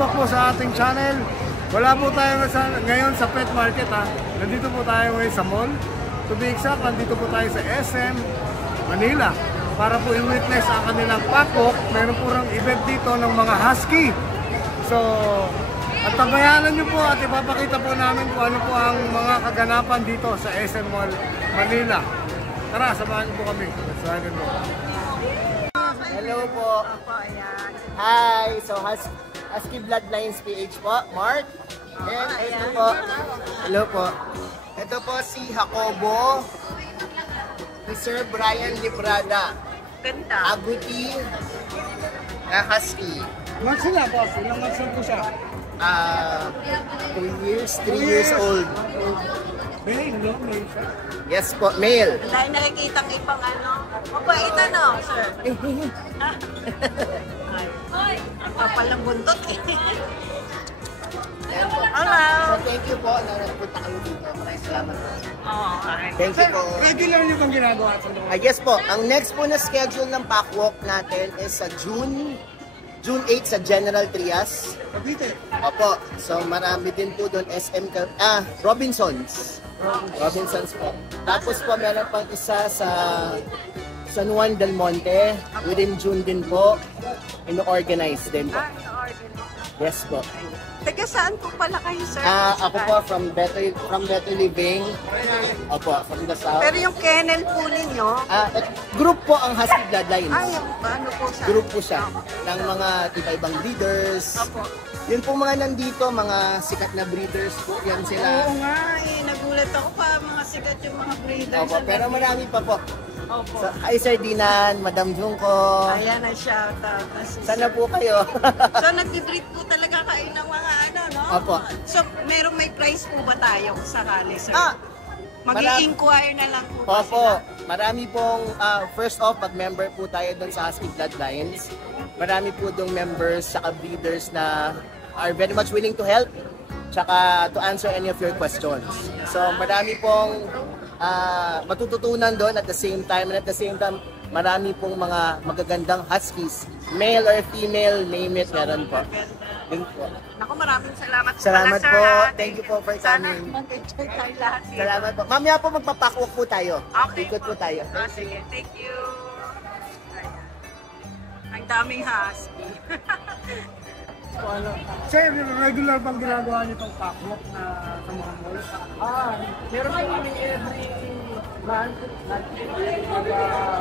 back po sa ating channel. Wala po tayo ngayon sa pet market ha. Nandito po tayo ngayon sa mall. To be exact, nandito po tayo sa SM Manila para po i-witness ang kanilang pack-walk. Meron po rang event dito ng mga husky. So, at tabayanan nyo po at ipapakita po namin kung ano po ang mga kaganapan dito sa SM Mall Manila. Tara, samahan nyo po kami. Excited po. Hello po. Hi! So, Husky Bloodlines PH po, Mark. And ito po. Hello po. Ito po si Jacobo. Si Sir Brian Librada. Ganda. Aguti na Husky. Months sila po. Ilang months po siya? 2 years, 3 years old. Male, no? Male siya. Yes po, male. Dahil nakikita ng ibang ano. Mabait ano, sir. Ay, ang papalang buntot eh. Hello. So, thank you po na nagpunta kayo dito. Maraming salamat po. Oh, Thank you po. Regular nyo bang ginagawa sa loob? Yes po, ang next po na schedule ng packwalk natin is sa June 8 sa General Trias. Cavite. Opo, so marami din po doon Robinsons. Robinsons po. Tapos po meron pang isa sa San Juan del Monte. Within June din po. Ino-organize din po. Yes po. Taga saan po pala kayo, sir? Ako po from Better Living. Opo, from the south. Pero yung kennel po ninyo, Group po ang Husky Bloodlines. ay, ano po siya? Group po siya ng mga iba-ibang breeders. Opo. Yun po mga nandito, mga sikat na breeders po. Yan sila. Oo nga eh, nagulat ako pa, mga sikat yung mga breeders. Opo, pero marami pa po. Opo. So, hi Sir Dinan, Madam Jungko. Ayan, na-shout out. Sana po kayo. So, nag-breed po talaga kayo ng mga ano, no? Opo. So, may price po ba tayo sakali, sir? Mag-i-inquire na lang po ba Opo, sila? marami pong, first off, mag-member po tayo doon sa Husky Bloodlines. Marami po dong members, saka breeders na are very much willing to help, tsaka to answer any of your questions. So, marami pong matututunan doon at the same time, and at the same time, marami pong mga magagandang huskies, male or female, name it, meron po. Yun po. Naku, maraming salamat po Salamat pala, po. sir. Thank you po for Sana coming. mag-enjoy tayo lahat dito. Salamat po. Mamaya po magpapakwalk po tayo. Okay. Ikot po tayo. Sige, thank you. Ayan. Ang daming husky. Sir, regular bang ginagawa niyo itong packwalk na sa mga malls? Meron po kami every month,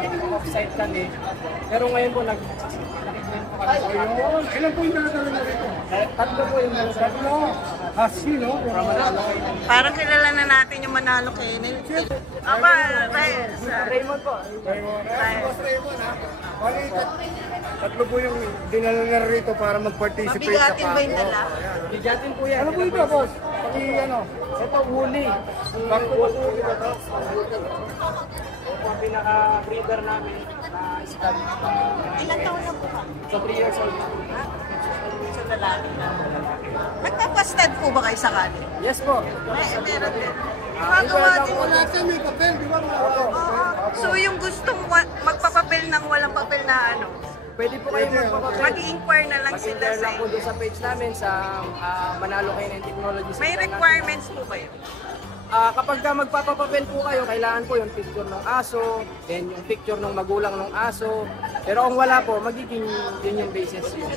nag-off-site kami. Pero ngayon po, nag-event po kami. Ayun. Ilan po yung nakatala na rito? Tatlo po yung nasa. Tatlo. Husky, no? Pura Manalo. Parang kilala na natin yung Manalo Kennel. Aba, Reyes. Raymond po. Boss Raymond, ha? Bali, tatlo po yung dinala na rito para mag-participate sa Mabigatin ba yung packwalk. dala? Bigatin po yan. Ano po ito, boss? Pati ano? Ito, Woolly. Packwalk po ito. Ito ang pinaka-breeder namin na stud. Ilan taon na po ka? So, 3 years old. So, lalaki na. Nagpapastad po ba kayo sakali? Yes po. Meron din. Gumagawa din. Wala siya, may papel, di ba? So, yung gustong magpapapel ng walang papel na ano, Pwede po kayo magpapapel. mag-i-inquire na lang sila Mag-inquire sa lang po doon sa page namin sa Manalo kayo ng Technologies. May requirements po ba yun? Kapag ka magpapapapel po kayo, kailangan po yung picture ng aso, then yung picture ng magulang ng aso. Pero kung wala po, magiging yun yung basis yun.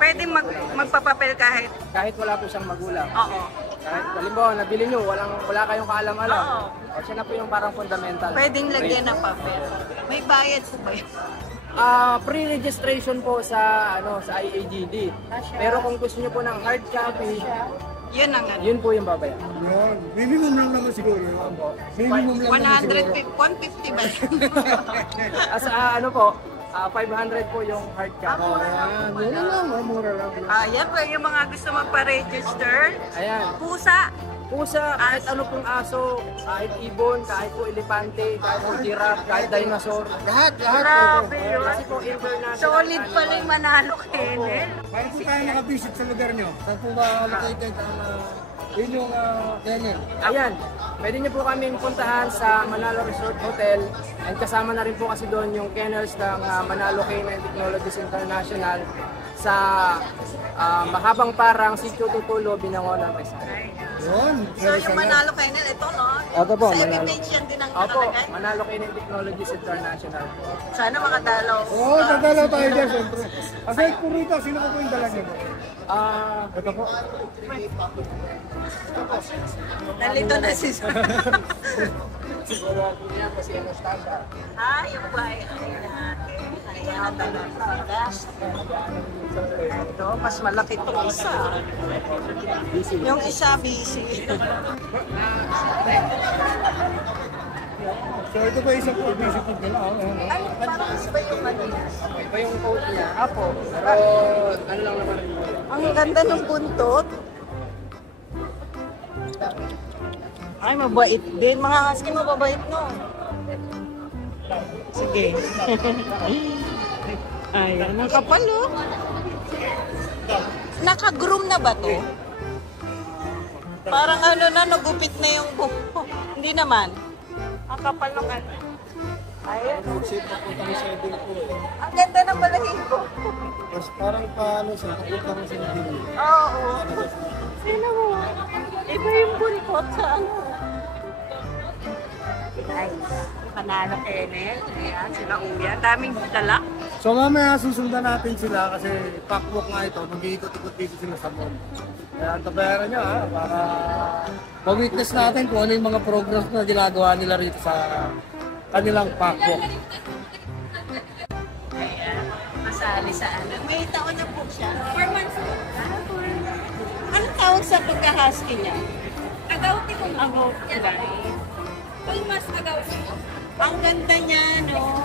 Pwede magpapapel kahit? Kahit wala po siyang magulang. Oo. Kahit, halimbawa, nabili nyo, wala kayong kaalam-alam. Oo. O siya na po yung parang fundamental. Pwedeng lagyan ng papel. May bayad po ba yun? Pre-registration po sa IAGD. Pero kung gusto niyo po ng hard copy, Yun ang ano. yun po yung babayaran. Yun. Minimum lang naman siguro. Minimum lang naman siguro. 150 ba yun? As ano po, 500 po yung hard copy. Ayan, mura lang, mura lang. Ayan po, yung mga gusto magpa-register. Ayan. Pusa. Pusa, kahit ano pong aso, kahit ibon, kahit po elepante, kahit po giraffe, kahit dinosaur. Lahat. Grabe yun. Kasi po international. Solid pala yung Manalo Kennel. Paano po tayo nakabisit sa lugar nyo? Saan po ba located ang yun yung kennel? Ayan, pwede niyo po kaming puntahan sa Manalo Resort Hotel and kasama na rin po kasi doon yung kennels ng Manalo Canine Technologies International. sa Mahabang Parang, Sitio Tutulo, Binangonan, Rizal. Yun. So yung Manalo Kennel, ito no? Opo po, Sa FB Manalo. page yan din ang Opo, nakalagay. Manalo Kining Technologies International. Sana makadalaw. Oo, dadalaw tayo dyan, siyempre. Kasi po rito, sino ko po yung dala niyo? Ito po. Nalito na si Sir. Siguro po niya po si Anastasia. Yung bahay natin. Ayan, talaga. Ito, mas malaki itong isa. Yung isa, busy. So ito po isang po, busy food nila. Ano, parang iba yung ano niya. Iba yung coat niya. Apo. Pero ano lang naman. Ang ganda ng buntot. Ay, mabait din. Mga husky, mababait no. Sige. Ayan, ang kapal oh. Naka-groom na ba to? Parang ano na, nagupit na yung buhok. Hindi naman. Ang kapal ng ano. Ayan. Ang ganda ng balahibo. Mas parang paano siya, nakita mo siya ng Oo. Sino mo? Iba yung buntot sa ano. Ay, Manalo Kennel. Ayan, sila Uya. Daming dala. So mamaya susundan natin sila kasi pakwalk nga ito, mag-iikot-ikot dito sila sa mall. Kaya tabayaran nyo para ma-witness natin kung ano yung mga progress na ginagawa nila rito sa kanilang pakwalk. Ayan, masali sa ano. May taon na po siya. 4 months. Anong tawag sa pagka-husky niya? Agawti ko na. Agawti. Full mask agawti. Ang ganda niya, no?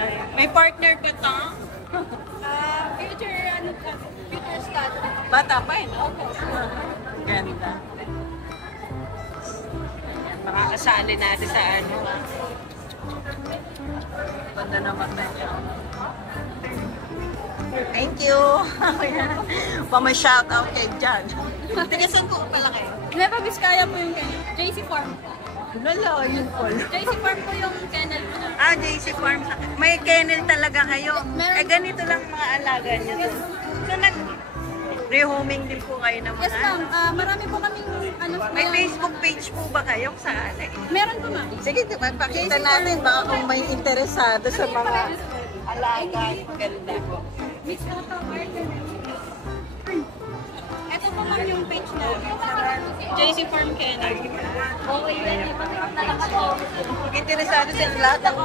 Ay, may partner ka to? Future, ano ka? Future stud. Bata pa eh, no? Ganda. Makakasali natin sa ano. Ganda naman na niya. Thank you. Pa-shout out kay Jan. Tigasan ko pala kayo. Nueva Vizcaya po yung kennel. JC Farm. Lala, yun pala. JC Farm po yung kennel po na. JC Farm. May kennel talaga kayo. Meron. Ganito lang mga alaga niyo. So, rehoming din po kayo ng Yes mga... ma'am, marami po kaming ano. May Facebook page po ba kayo sa Meron po ma'am. Sige, magpakita natin baka kung may interesado sa mga alaga. Ganda po. Mix na po, ito po ma'am yung page na JC Farm Kennel. Okay, ready. Pakita na lang ako. Interesado sila lahat ng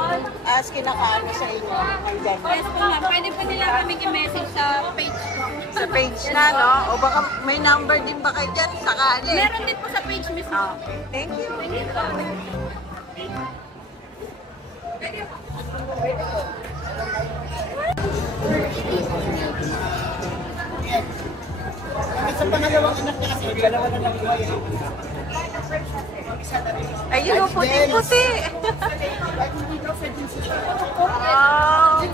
kinakaano sa inyo. Ang ganda. Yes po ma'am, pwede po nila kami i-message sa page po. Sa page na, no? O baka may number din ba kayo dyan? Sakali. Meron din po sa page mismo. Thank you. Thank you po. Sa pangalawang anak niya kasi, dalawa na lang buhay. Ayun, o, puti-puti. Wow.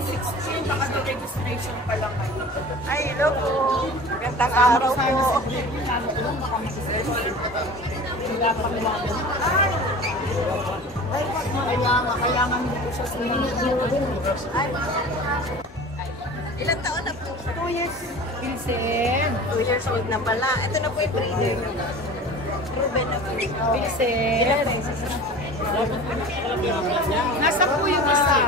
Registration pa lang kayo. Ay, hello po. Gandang araw po. Kailangan dito sa sunod. Ilang taon na po siya? 2 years. 2 years old na pala. Ito na po yung breeder niyo. Ruben na po. Ilang beses? Nasa po yung isa.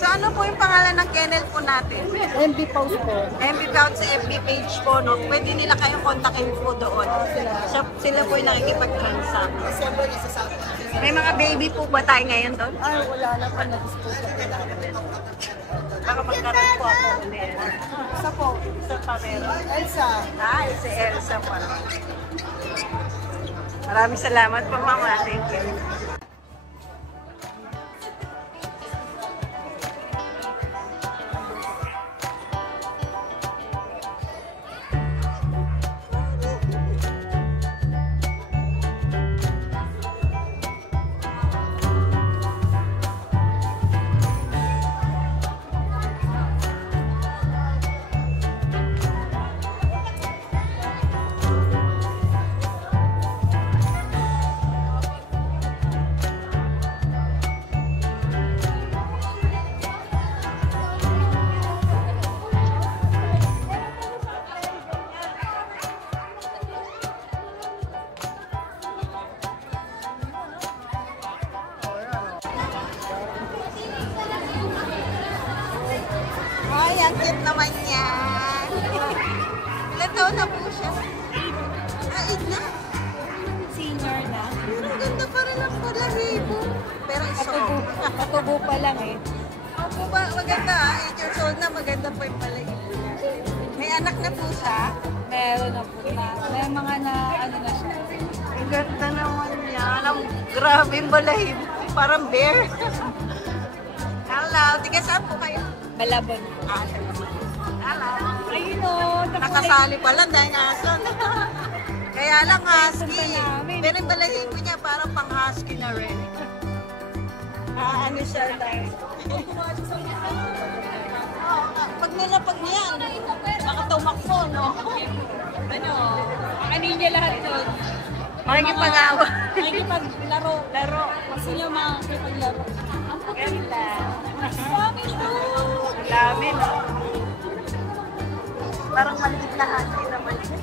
So ano po yung pangalan ng kennel po natin? MB Post po. MB Count sa FB page po, no? Pwede nila kayong kontakin po doon. Sila po yung nakikipag-transact. May mga baby po ba tayo ngayon doon? Ay, wala na pa na-dispose na natin. Baka magkaroon po ako ulit. Isa po. Isa pa meron. Elsa. Si Elsa pa. Maraming salamat po, Mama. Thank you. Ay, ang cute naman niya. Ilan taon na po siya? Ah, 8 na. Senior na. Pero ang ganda pa rin ang balahibo. Pero iso. Katubo pa lang eh. Opo ba, maganda. 8 years old na, maganda pa yung balahibo niya. May anak na po siya. Meron na po na. May mga na ano na siya. Ang ganda naman niya. Alam, grabe yung balahibo. Parang bear. Hello, tiga saan po kayo? Malabon. Hello. Ayun o. Nakasali pala dahil aso. Kaya lang husky. Pero yung balahibo niya parang pang husky na rin. Ano siya lang. Pag nilapag niya, baka tumakbo, no? Ano? Ano niya lahat doon? Makikipag-awa. Makikipaglaro. Laro. Gusto niya makikipaglaro. Ang pagkita. Dami to. Dami, no? Parang maliit na husky naman siya.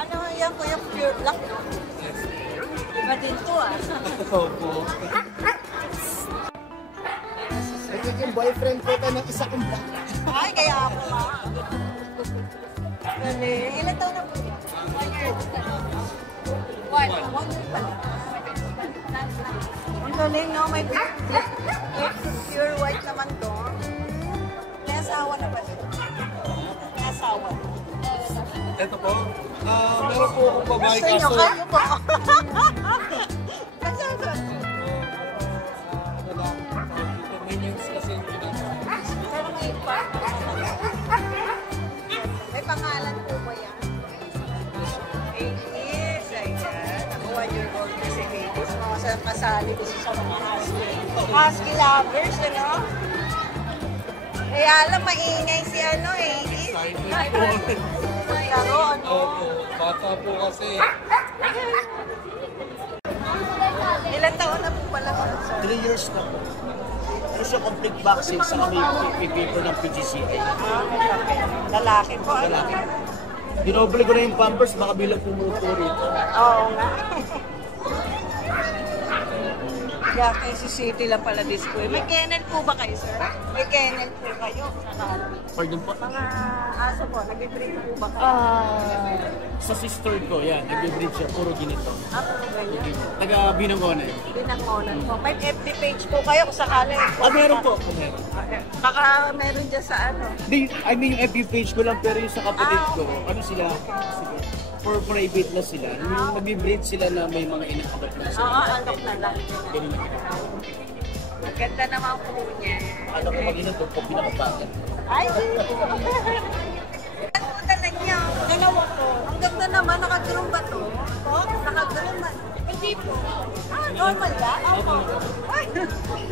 Ano yan, Kuya? Pure black, no? Iba din to, ah. Opo. Nagiging boyfriend ko ito ng isa kong black. Ay, kaya ako nga. Galing. Ilan taon na po yan? 1 year. One year pala. Ang galing, no? May pure white naman to. May asawa na ba siya? May asawa. Ito po, meron po akong babae Gusto nyo, kaso. kayo po. Kasama. Minions kasi yung Pero may pa. May pangalan po ba yan? Hades. Ayan. Ako 1 year old na si Hades. Mga kasali ko sa mga husky. Husky lovers, ano? Kaya alam, maingay si ano, Hades. Laro, ano? bata po kasi. Ilan taon na po pala ko, sir? 3 years na po. Ano siya complete vaccine sa kami paper ng PGCA. Lalaki po, ano? Lalaki. Dinoble ko na yung pampers, baka bilang pumupo rito. Oo nga. Kaya Quezon City lang pala display. May kennel po ba kayo, sir? May kennel po kayo. Pardon po. Mga aso po, nag-breed po ba kayo? Sa sister ko, yan, nag-breed siya, puro ginito. Ako ganyan. Taga Binangonan. Binangonan po. May FB page po kayo kung sakali. Meron po. Meron. Baka meron dyan sa ano. I mean, yung FB page ko lang, pero yung sa kapatid ko, okay. ano sila, for private na sila. Yung nag-breed sila na may mga ina-adopt na sila. Oo, anak na lang. Ganun na. Maganda naman po niya. Ano ko mag-ina po, pinakabagat. Ay, ano po talaga niya? Dalawa po. Ang ganda naman, naka-groom ba to? Po? Naka-groom ba? Hindi po. Ah, normal ba? Opo. Ay,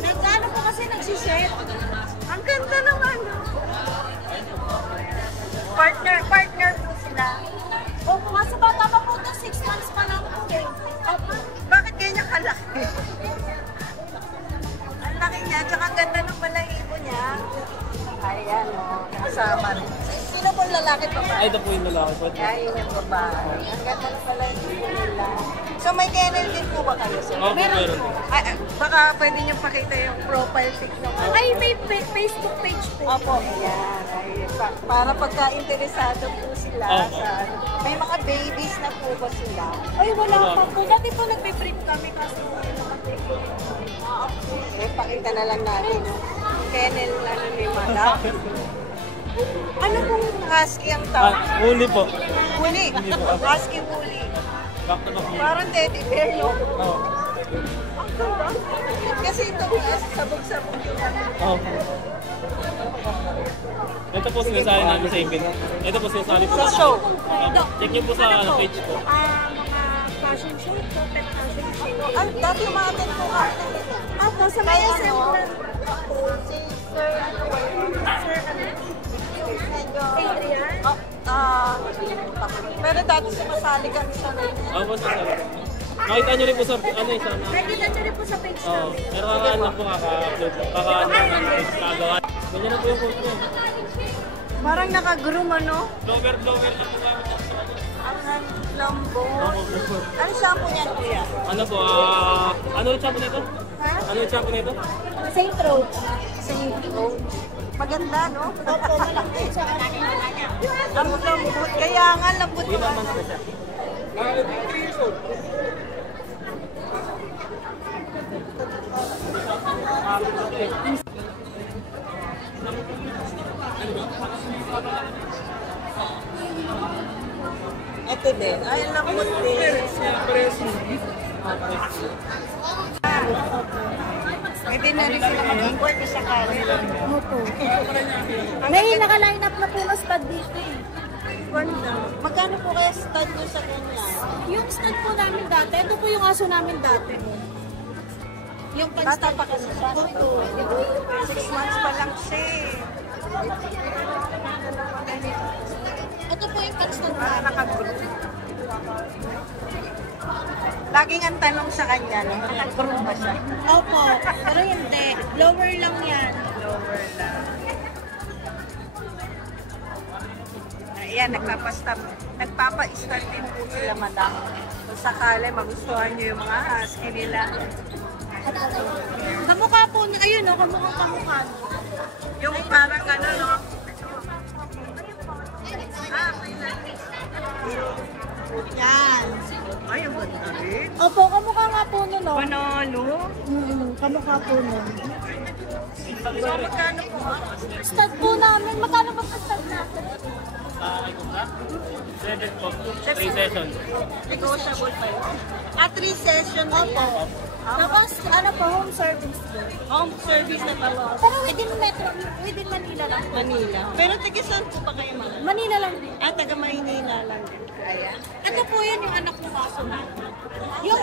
nagkano po kasi nagsishare. Ang ganda naman. Partner po sila. Opo, nga sa bata pa po to, 6 months pa lang po eh. Opo. Bakit ganyan kalaki? Ang laki niya, tsaka ang ganda ng balahibo niya. Ayan, o. Kasama rin. Sino pong lalaki pa ba? Ay, ito po yung lalaki po. Ay, yun yung babae. Ang ganda ng balahibo nila. So, may kennel din po ba kayo, sir? Opo, meron po. Ay, baka pwede niyo pakita yung profile pic ng Ay, may Facebook page po. Opo, ayan. Ay, para pagka-interesado po sila Opo. sa... May mga babies na po ba sila? Ay, wala pa po. Dati po nagbe-breed kami kasi Pakita na lang natin yung kennel ano ni Madam. Ano pong husky ang tawag? Huli po. Huli. Husky huli. Back to back. Parang teddy bear, no? Oo. Kasi ito guys, sabog-sabog yung ano. Okay. Ito po sinasali namin sa event. Ito po sinasali po. Sa show. Check nyo po sa page ko. Mga fashion show, pet fashion show. Ay, dati umatin po kami. Ako, sa may SM lang. Si Sir, ano ba yun? Sir, ano? Medyo... Adrian? Pero dati sumasali kami sa rin. Ako po sinasali. Makita nyo rin po sa ano eh, sana. Nakikita nyo rin po sa page Oo. namin. Pero kakaan lang po kaka-upload. Kakaan lang page kagawa. Ganyan na po yung post niya. Parang naka-groom ano? Blower lang po kami. Ang lambo. Opo. Ano shampoo niyan, kuya? Ano po, ano yung shampoo nito? Ha? Ano yung shampoo nito? Saint Road. Maganda, no? Opo, malaki sa kanin na niya. Ang lambot. Kaya nga, lambot Hindi ko. naman po siya. Ito din. Ay, ang lambot din. Pwede na rin sila mag-import sa kanila. Opo. May naka-line up na po mas pad dito eh. Magkano po kaya stud nyo sa ganyan? Yung stand po namin dati, ito po yung aso namin dati. Yung Bata pa kasi siya. 6 months pa lang siya eh. ito po yung stand Para namin. naka-groom. Laging ang tanong sa kanya, no? Naka-groom ba siya? Opo, pero hindi. Lower lang yan. Lower lang. Ayan, nagpapa-start din po sila, madam. Kung sakali, magustuhan nyo yung mga husky nila. Kamukha po, ayun o, kamukha. Yung parang ano, no? May langis. Yan. Ay, ang ganda rin. Opo, kamukha nga po nun o. Panalo. Kamukha po nun. So, magkano po? Stud po namin. Magkano ba sa stud natin? 7 po. 3 sessions. Negotiable pa yun. 3 session na yan. Tapos, ano po, home service po. Home service na talo. Pero within Metro, within Manila lang po. Manila. Pero tigisan po pa kayo mga? Manila lang din. Taga Maynila lang din. Ayan. Ito po yan yung anak ng kaso natin. Yung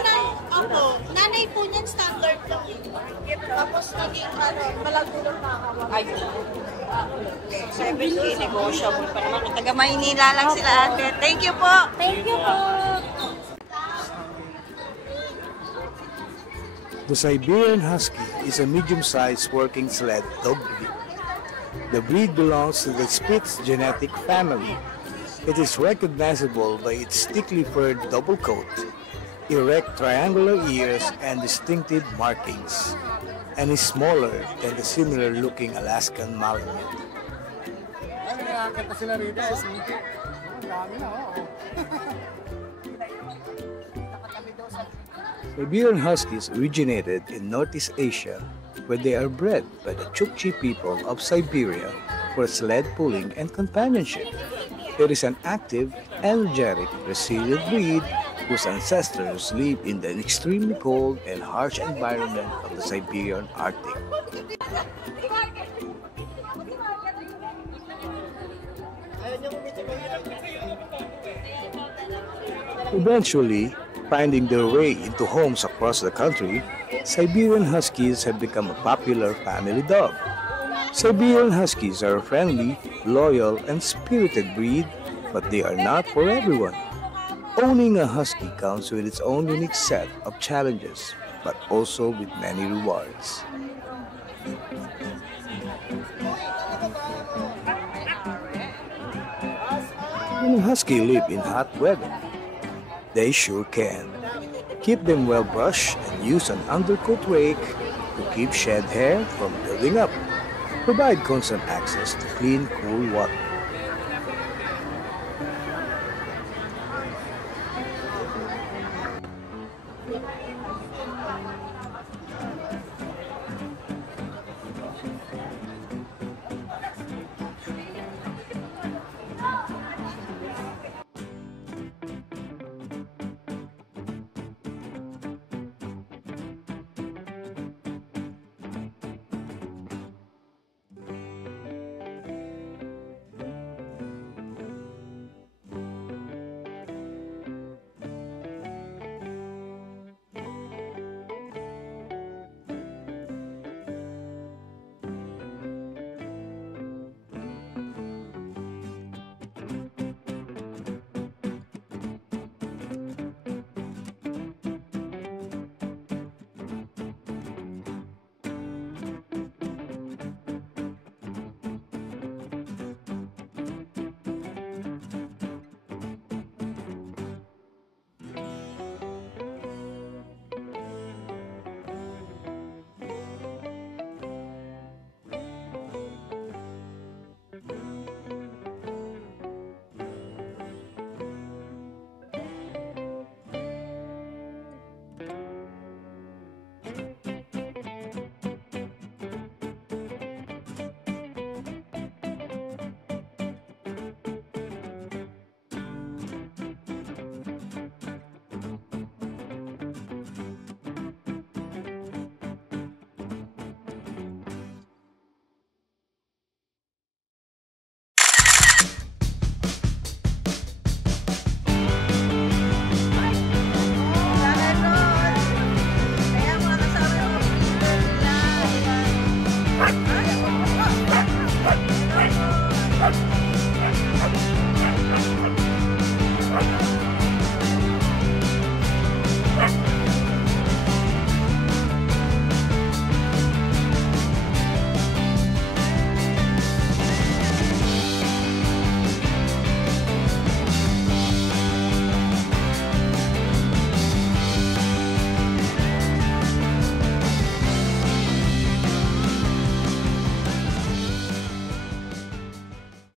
nanay po niyan standard lang. Tapos naging malagulong nakakawag. Ay, 7K negotiable pa naman. Taga Maynila lang sila ate. Thank you po. Thank you po. The Siberian Husky is a medium-sized working sled dog breed. The breed belongs to the Spitz genetic family. It is recognizable by its thickly furred double coat, erect triangular ears, and distinctive markings, and is smaller than the similar-looking Alaskan Malamute. Siberian Huskies originated in Northeast Asia, where they are bred by the Chukchi people of Siberia for sled pulling and companionship. It is an active, energetic, resilient breed whose ancestors lived in the extremely cold and harsh environment of the Siberian Arctic. Eventually, finding their way into homes across the country, Siberian Huskies have become a popular family dog. Siberian Huskies are a friendly, loyal, and spirited breed, but they are not for everyone. Owning a Husky comes with its own unique set of challenges, but also with many rewards. Can a Husky live in hot weather? They sure can. Keep them well brushed and use an undercoat rake to keep shed hair from building up. Provide constant access to clean, cool water.